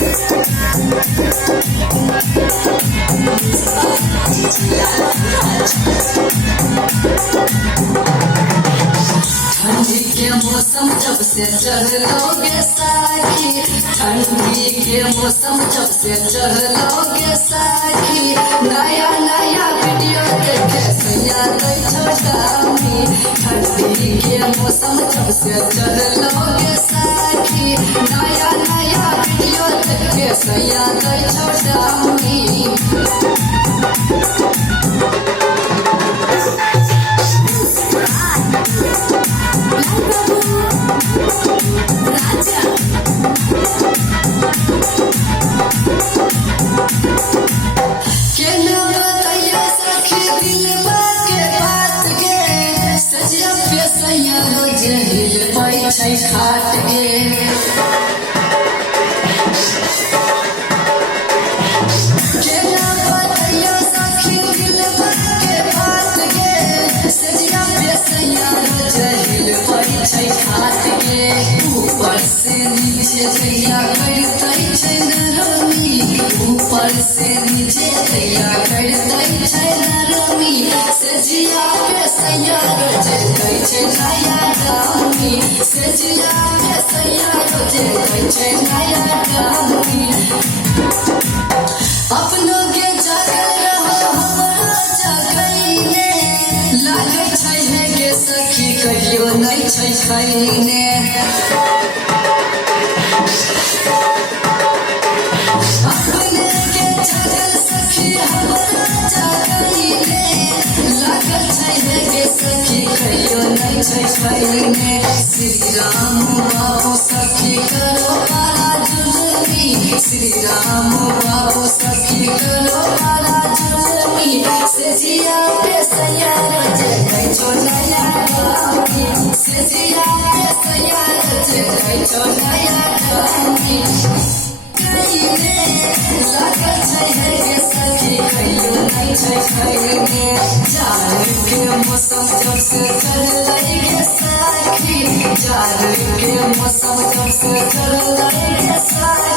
ठंडी के मौसम जब से चढ़लोगे साखी, ठंडी के मौसम जब से चढ़लोगे साखी, नया नया वीडियो देखे सैया दै छोटामी। ठंडी के मौसम जब से चढ़लोगे साखी, नया नया वीडियो देखे सैया दै छोटामी। खाट गे केना बतैयो सखी दिलवा के बात गे, सजिया पे सैया जहिल पड़ी छै खाट गे। ऊपर से नीचे दैया करतै छै नरमी, ऊपर से नीचे दैया करतै छै नरमी, सजिया पे सैया जतै छै नया दामी, सजिया पे सैया जतै छै नया दामी। अपनो के जागल रहो हमरा जगैने, लागै छै हे गे सखी कहियो नहि छै खैने। अपने के जागल सखी हमरा जगैने, लागल छै हे गे सखी कहियो नहि छै खैने। श्री राम बाबू सखी करो बड़ा जुलमी, श्री राम बाबू सखी करो बड़ा जुलमी, सजिया पे सैया जतै छो नया दामी, सजिया पे सैया जतै छो नया दामी। कहिने लागल छै हे गे सखी कहियो नहि छै खैने। जाड़ के मौसम जब से चढ़लै गे साखी, जाड़ के मौसम जब से चढ़लै गे साखी,